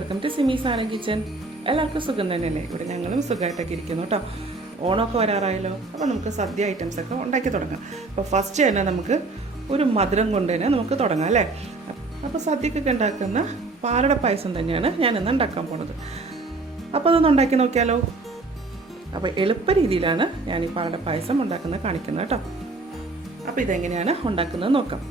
Welcome to സിമീസ് ആന kitchen. എല്ലാവർക്കും സുഖം തന്നെയല്ലേ? ഇവിടെ ഞങ്ങളും സുഖമായിട്ടൊക്കെ ഇരിക്കുന്നു കേട്ടോ. ഓണമൊക്കെ വരാറായല്ലോ, അപ്പോൾ നമുക്ക് സദ്യ ഐറ്റംസൊക്കെ ഉണ്ടാക്കി തുടങ്ങാം. അപ്പോൾ ഫസ്റ്റ് തന്നെ നമുക്ക് ഒരു മധുരം കൊണ്ട് തന്നെ നമുക്ക് തുടങ്ങാം അല്ലേ. അപ്പോൾ സദ്യക്കൊക്കെ ഉണ്ടാക്കുന്ന പാലട പായസം തന്നെയാണ് ഞാനിന്ന് ഉണ്ടാക്കാൻ പോണത്. അപ്പോൾ അതൊന്ന് ഉണ്ടാക്കി നോക്കിയാലോ. അപ്പോൾ എളുപ്പ രീതിയിലാണ് ഞാൻ ഈ പാലട പായസം ഉണ്ടാക്കുന്നത് കാണിക്കുന്നത് കേട്ടോ. അപ്പോൾ ഇതെങ്ങനെയാണ് ഉണ്ടാക്കുന്നത് നോക്കാം.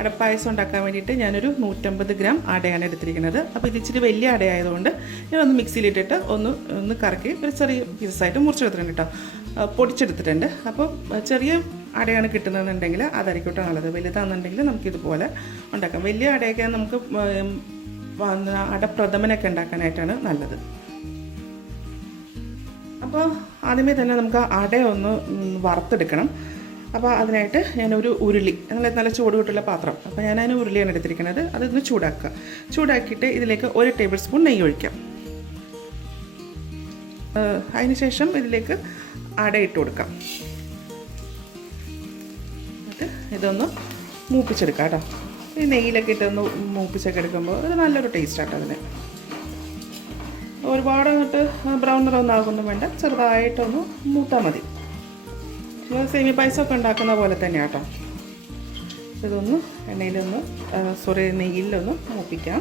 അടപ്പായസം ഉണ്ടാക്കാൻ വേണ്ടിയിട്ട് ഞാനൊരു 150 ഗ്രാം അടയാണ് എടുത്തിരിക്കുന്നത്. അപ്പോൾ ഇത് ഇച്ചിരി വലിയ അടയായതുകൊണ്ട് ഞാനൊന്ന് മിക്സിയിലിട്ടിട്ട് ഒന്ന് കറക്കി ഒരു ചെറിയ പീസസായിട്ട് മുറിച്ചെടുത്തിട്ടുണ്ട് കേട്ടോ. പൊടിച്ചെടുത്തിട്ടുണ്ട്. അപ്പോൾ ചെറിയ അടയാണ് കിട്ടുന്നതെന്നുണ്ടെങ്കിൽ അതായിരിക്കട്ടെ നല്ലത്. വലുതാണെന്നുണ്ടെങ്കിൽ നമുക്കിതുപോലെ ഉണ്ടാക്കാം. വലിയ അടയൊക്കെ നമുക്ക് അടപ്രഥമനൊക്കെ ഉണ്ടാക്കാനായിട്ടാണ് നല്ലത്. അപ്പോൾ ആദ്യമേ തന്നെ നമുക്ക് അട ഒന്ന് വറുത്തെടുക്കണം. അപ്പോൾ അതിനായിട്ട് ഞാനൊരു ഉരുളി, നല്ല ചൂടുകൂട്ടുള്ള പാത്രം, അപ്പോൾ ഞാനതിന് ഉരുളിയാണ് എടുത്തിരിക്കുന്നത്. അതൊന്ന് ചൂടാക്കുക. ചൂടാക്കിയിട്ട് ഇതിലേക്ക് 1 ടേബിൾ സ്പൂൺ നെയ്യ് ഒഴിക്കാം. അതിനുശേഷം ഇതിലേക്ക് അട ഇട്ട് കൊടുക്കാം. എന്നിട്ട് ഇതൊന്ന് മൂപ്പിച്ചെടുക്കാം കേട്ടോ. ഈ നെയ്യിലൊക്കെ ഇട്ടൊന്ന് മൂപ്പിച്ചൊക്കെ എടുക്കുമ്പോൾ ഒരു നല്ലൊരു ടേസ്റ്റാട്ടോ അതിന്. ഒരുപാട് അങ്ങോട്ട് ബ്രൗൺ നിറമൊന്നും ആകുന്നു വേണ്ട, ചെറുതായിട്ടൊന്ന് മൂത്താൽ മതി. സേമിയ പായസമൊക്കെ ഉണ്ടാക്കുന്ന പോലെ തന്നെയാണ് കേട്ടോ. ഇതൊന്ന് നെയ്യിലൊന്ന് മൂപ്പിക്കാം.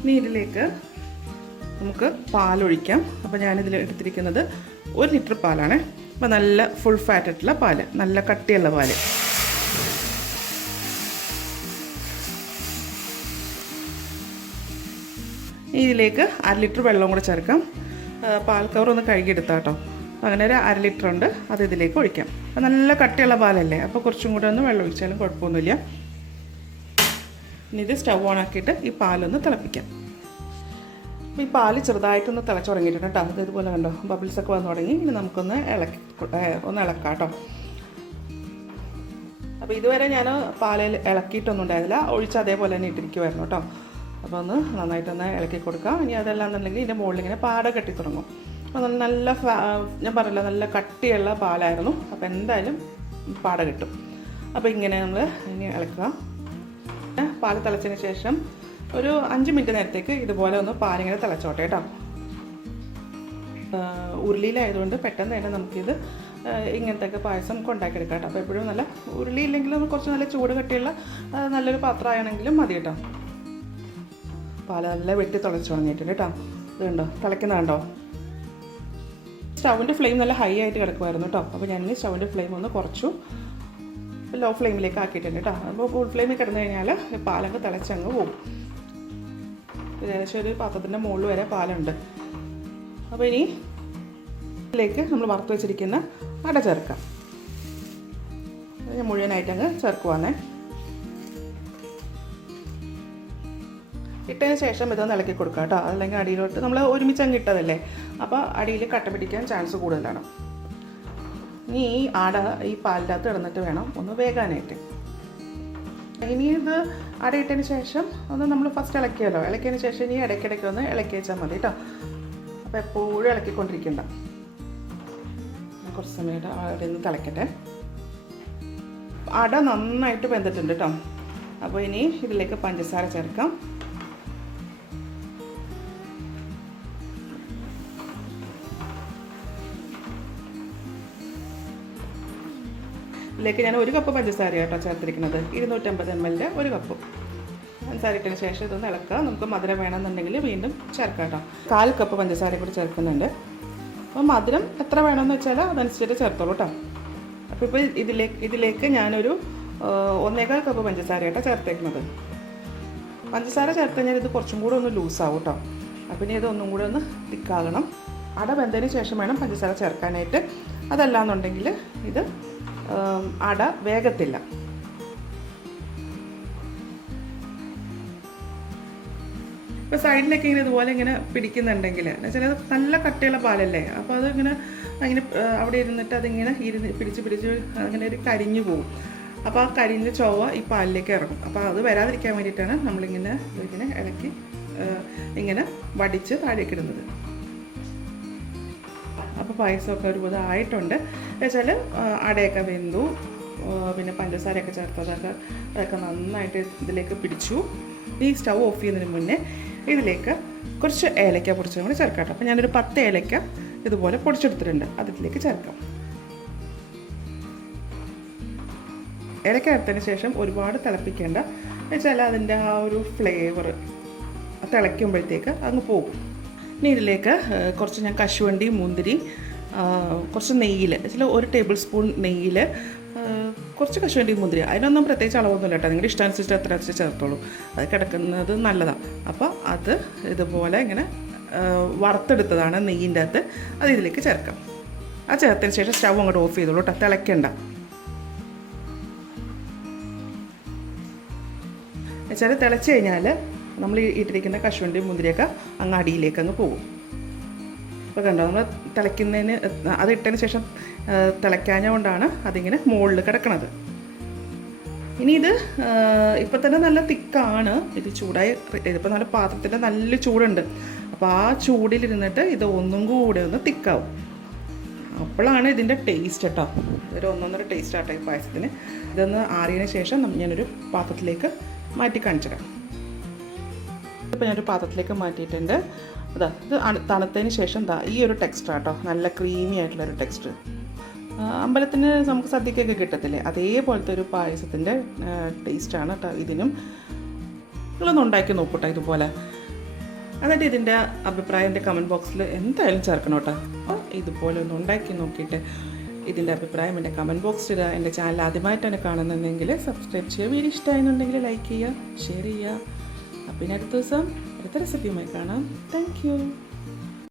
ഇനി ഇതിലേക്ക് നമുക്ക് പാലൊഴിക്കാം. അപ്പോൾ ഞാനിതിൽ എടുത്തിരിക്കുന്നത് 1 ലിറ്റർ പാലാണ്. അപ്പോൾ നല്ല ഫുൾ ഫാറ്റ് ആയിട്ടുള്ള പാല്, നല്ല കട്ടിയുള്ള പാല്. ഇതിലേക്ക് 1/2 ലിറ്റർ വെള്ളം കൂടെ ചേർക്കാം. പാൽ കവർ ഒന്ന് കഴുകിയെടുത്താൽ കേട്ടോ. അങ്ങനെ ഒരു 1/2 ലിറ്റർ ഉണ്ട്, അത് ഇതിലേക്ക് ഒഴിക്കാം. അപ്പോൾ നല്ല കട്ടിയുള്ള പാലല്ലേ, അപ്പോൾ കുറച്ചും കൂടെ ഒന്ന് വെള്ളം ഒഴിച്ചാലും കുഴപ്പമൊന്നുമില്ല. ഇനി ഇത് സ്റ്റൗ ഓൺ ആക്കിയിട്ട് ഈ പാലൊന്ന് തിളപ്പിക്കാം. അപ്പോൾ ഈ പാല് ചെറുതായിട്ടൊന്ന് തിളച്ച് തുടങ്ങിയിട്ടുണ്ട് കേട്ടോ. അത് ഇതുപോലെ കണ്ടോ, ബബിൾസൊക്കെ വന്ന് തുടങ്ങി. ഇനി നമുക്കൊന്ന് ഇളക്കാം കേട്ടോ. അപ്പോൾ ഇതുവരെ ഞാൻ പാലിൽ ഇളക്കിയിട്ടൊന്നും ഉണ്ടായിരുന്നില്ല, ഒഴിച്ച് അതേപോലെ തന്നെ ഇട്ടിരിക്കുമായിരുന്നു കേട്ടോ. അപ്പോൾ ഒന്ന് നന്നായിട്ടൊന്ന് ഇളക്കി കൊടുക്കാം. ഇനി അതെല്ലാം എന്നുണ്ടെങ്കിൽ ഇതിൻ്റെ മുകളിൽ ഇങ്ങനെ പാട കെട്ടി തുടങ്ങും. അപ്പോൾ നല്ല ഞാൻ പറഞ്ഞില്ല, നല്ല കട്ടിയുള്ള പാലായിരുന്നു. അപ്പോൾ എന്തായാലും പാട കിട്ടും. അപ്പോൾ ഇങ്ങനെ നമ്മൾ ഇനി ഇളക്കുക. പാൽ തിളച്ചതിന് ശേഷം ഒരു 5 മിനിറ്റ് നേരത്തേക്ക് ഇതുപോലെ ഒന്ന് പാലിങ്ങനെ തിളച്ചോട്ടെ കേട്ടോ. ഉരുളിയിലായതുകൊണ്ട് പെട്ടെന്ന് തന്നെ നമുക്കിത് ഇങ്ങനത്തെയൊക്കെ പായസം ഉണ്ടാക്കിയെടുക്കാം കേട്ടോ. അപ്പോൾ എപ്പോഴും നല്ല ഉരുളിയില്ലെങ്കിലും കുറച്ച് നല്ല ചൂട് കട്ടിയുള്ള നല്ലൊരു പാത്രമാണെങ്കിലും മതി കേട്ടോ. പാൽ നല്ല വെട്ടി തിളച്ച് തുടങ്ങിയിട്ടുണ്ട് കേട്ടോ. ഇത് കണ്ടോ, തിളയ്ക്കുന്നതുണ്ടോ. സ്റ്റൗവിൻ്റെ ഫ്ലെയിം നല്ല ഹൈ ആയിട്ട് കിടക്കുമായിരുന്നു കേട്ടോ. അപ്പോൾ ഞാൻ സ്റ്റൗവിൻ്റെ ഫ്ലെയിം ഒന്ന് കുറച്ചു ലോ ഫ്ലെയിമിലേക്ക് ആക്കിയിട്ടുണ്ട് കേട്ടോ. അപ്പോൾ ഫുൾ ഫ്ലെയിമിൽ കിടന്നു കഴിഞ്ഞാൽ പാലൊക്കെ തിളച്ചങ്ങ് പോകും. ഏകദേശം ഒരു പാത്രത്തിൻ്റെ മുകളിൽ വരെ പാലുണ്ട്. അപ്പോൾ ഇനി ഇതിലേക്ക് നമ്മൾ വറുത്ത് വെച്ചിരിക്കുന്ന അട ചേർക്കാം. ഞാൻ മുഴുവനായിട്ടങ്ങ് ചേർക്കുവാന്നേ. ഇട്ടതിന് ശേഷം ഇതൊന്ന് ഇളക്കി കൊടുക്കുക കേട്ടോ. അല്ലെങ്കിൽ അടിയിലോട്ട് നമ്മൾ ഒരുമിച്ച് അങ്ങ് ഇട്ടതല്ലേ, അപ്പോൾ അടിയിൽ കട്ട പിടിക്കാൻ ചാൻസ് കൂടുതലാണ്. ഇനി ഈ അട ഈ പാലിൻ്റെ അകത്ത് ഇടന്നിട്ട് വേണം ഒന്ന് വേകാനായിട്ട്. ഇനി ഇത് അടയിട്ടതിന് ശേഷം ഒന്ന് നമ്മൾ ഫസ്റ്റ് ഇളക്കിയല്ലോ, ഇളക്കിയതിന് ശേഷം ഇനി ഇടയ്ക്കിടയ്ക്ക് ഒന്ന് ഇളക്കി വെച്ചാൽ മതി കേട്ടോ. അപ്പോൾ എപ്പോഴും ഇളക്കിക്കൊണ്ടിരിക്കണ്ട. കുറച്ച് സമയത്ത് അവിടെ നിന്ന് തിളക്കട്ടെ. അട നന്നായിട്ട് വെന്തിട്ടുണ്ട് കേട്ടോ. അപ്പോൾ ഇനി ഇതിലേക്ക് പഞ്ചസാര ചേർക്കാം. ഇതിലേക്ക് ഞാൻ 1 കപ്പ് പഞ്ചസാര കേട്ടോ ചേർത്തിരിക്കുന്നത്. 250 ml 1 കപ്പ് പഞ്ചസാര ഇട്ടതിന് ശേഷം ഇതൊന്ന് ഇളക്കുക. നമുക്ക് മധുരം വേണമെന്നുണ്ടെങ്കിൽ വീണ്ടും ചേർക്കാം കേട്ടോ. 1/4 കപ്പ് പഞ്ചസാര കൂടി ചേർക്കുന്നുണ്ട്. അപ്പോൾ മധുരം എത്ര വേണമെന്ന് വെച്ചാൽ അതനുസരിച്ചിട്ട് ചേർത്തോളൂ കേട്ടോ. അപ്പോൾ ഇപ്പോൾ ഇതിലേക്ക് ഞാനൊരു 1/4 കപ്പ് പഞ്ചസാര കേട്ടോ ചേർത്തേക്കുന്നത്. പഞ്ചസാര ചേർത്ത് കഴിഞ്ഞാൽ ഇത് കുറച്ചും കൂടെ ഒന്ന് ലൂസാവും കേട്ടോ. അപ്പോൾ ഇനി ഇതൊന്നും കൂടെ ഒന്ന് തിക്കാകണം. അട വെന്തതിന് ശേഷം വേണം പഞ്ചസാര ചേർക്കാനായിട്ട്. അതല്ലാന്നുണ്ടെങ്കിൽ ഇത് അട വേഗത്തില്ല. ഇപ്പോൾ സൈഡിലൊക്കെ ഇങ്ങനെ ഇതുപോലെ ഇങ്ങനെ പിടിക്കുന്നുണ്ടെങ്കിൽ എന്നുവെച്ചാൽ അത് നല്ല കട്ടിയുള്ള പാലല്ലേ, അപ്പോൾ അത് ഇങ്ങനെ അവിടെ ഇരുന്നിട്ട് അതിങ്ങനെ പിടിച്ച് അങ്ങനെ ഒരു കരിഞ്ഞു പോകും. അപ്പോൾ ആ കരിഞ്ഞ ചൊവ്വ ഈ പാലിലേക്ക് ഇറങ്ങും. അപ്പോൾ അത് വരാതിരിക്കാൻ വേണ്ടിയിട്ടാണ് നമ്മളിങ്ങനെ ഇളക്കി ഇങ്ങനെ വടിച്ച് താഴേക്ക് ഇടുന്നത്. അപ്പോൾ പായസമൊക്കെ ഒരുപാട് ആയിട്ടുണ്ട് വെച്ചാൽ അടയൊക്കെ വെന്തു, പിന്നെ പഞ്ചസാരയൊക്കെ അതൊക്കെ നന്നായിട്ട് ഇതിലേക്ക് പിടിച്ചു. ഈ സ്റ്റൗ ഓഫ് ചെയ്യുന്നതിന് മുന്നേ ഇതിലേക്ക് കുറച്ച് ഏലക്ക പൊടിച്ചതും കൂടി ചേർക്കാം. അപ്പോൾ ഞാനൊരു 10 ഏലക്ക ഇതുപോലെ പൊടിച്ചെടുത്തിട്ടുണ്ട്, അതിലേക്ക് ചേർക്കാം. ഏലക്ക ചേർത്തതിന് ശേഷം ഒരുപാട് തിളപ്പിക്കേണ്ട, വെച്ചാൽ അതിൻ്റെ ആ ഒരു ഫ്ലേവർ തിളയ്ക്കുമ്പോഴത്തേക്ക് അങ്ങ് പോകും. ഇനി ഇതിലേക്ക് കുറച്ച് ഞാൻ കശുവണ്ടി, മുന്തിരി, കുറച്ച് നെയ്യിൽ വെച്ചാൽ 1 ടേബിൾ സ്പൂൺ നെയ്യിൽ കുറച്ച് കശുവണ്ടി, മുന്തിരി, അതിനൊന്നും പ്രത്യേകിച്ച് അളവൊന്നുമില്ല കേട്ടോ, നിങ്ങളുടെ ഇഷ്ടാനുസരിച്ച് എത്ര വെച്ച് ചേർത്തോളൂ, അത് കിടക്കുന്നത് നല്ലതാണ്. അപ്പോൾ അത് ഇതുപോലെ ഇങ്ങനെ വറുത്തെടുത്തതാണ് നെയ്യിൻ്റെ അകത്ത്, അത് ഇതിലേക്ക് ചേർക്കാം. അത് ചേർത്തതിന് ശേഷം സ്റ്റൗ അങ്ങോട്ട് ഓഫ് ചെയ്തോളൂ കേട്ടോ, തിളയ്ക്കണ്ട. വെച്ചാൽ തിളച്ച് കഴിഞ്ഞാൽ നമ്മൾ ഇട്ടിരിക്കുന്ന കശുവണ്ടി, മുന്തിരിയൊക്കെ അങ്ങ് അടിയിലേക്ക് അങ്ങ് പോകും. അപ്പോൾ കണ്ടോ, നമ്മൾ തിളയ്ക്കുന്നതിന് അത് ഇട്ടതിന് ശേഷം തിളയ്ക്കാഞ്ഞ കൊണ്ടാണ് അതിങ്ങനെ മുകളിൽ കിടക്കണത്. ഇനി ഇത് ഇപ്പം തന്നെ നല്ല തിക്കാണ്, ഇത് ചൂടായി, ഇതിപ്പോൾ നല്ല പാത്രത്തിൻ്റെ നല്ല ചൂടുണ്ട്. അപ്പോൾ ആ ചൂടിലിരുന്നിട്ട് ഇത് ഒന്നും കൂടെ ഒന്ന് തിക്കാവും. അപ്പോഴാണ് ഇതിൻ്റെ ടേസ്റ്റ് കേട്ടോ, ഒരു 1.5 ടേസ്റ്റ് ആട്ടോ ഈ പായസത്തിന്. ഇതൊന്ന് ആറിയതിന് ശേഷം ഞാനൊരു പാത്രത്തിലേക്ക് മാറ്റി കാണിച്ചു തരാം. ഇപ്പോൾ ഞാനൊരു പാത്രത്തിലേക്ക് മാറ്റിയിട്ടുണ്ട്. ഇത് തണുത്തതിന് ശേഷം ഈ ഒരു ടെക്സ്ചർ കേട്ടോ, നല്ല ക്രീമി ആയിട്ടുള്ളൊരു ടെക്സ്ചർ. അമ്പലത്തിന് നമുക്ക് സദ്യക്കൊക്കെ കിട്ടത്തില്ലേ, അതേപോലത്തെ ഒരു പായസത്തിൻ്റെ ടേസ്റ്റാണ് കേട്ടോ ഇതിനും. നിങ്ങളൊന്ന് ഉണ്ടാക്കി നോക്കൂട്ടോ ഇതുപോലെ. എന്നിട്ട് ഇതിൻ്റെ അഭിപ്രായം എൻ്റെ കമൻറ്റ് ബോക്സിൽ എന്തായാലും ചേർക്കണം കേട്ടോ. അപ്പോൾ ഇതുപോലെ ഒന്ന് ഉണ്ടാക്കി നോക്കിയിട്ട് ഇതിൻ്റെ അഭിപ്രായം എൻ്റെ കമൻറ്റ് ബോക്സിൽ ഇടുക. എൻ്റെ ചാനൽ ആദ്യമായിട്ടാണ് കാണുന്നതെങ്കിൽ സബ്സ്ക്രൈബ് ചെയ്യുക, വീഡിയോ ഇഷ്ടമായെന്നുണ്ടെങ്കിൽ ലൈക്ക് ചെയ്യുക, ഷെയർ ചെയ്യുക. അപ്പോൾ ഇനി അടുത്ത ദിവസം അടുത്ത റെസിപ്പിയുമായി കാണാം. Thank you.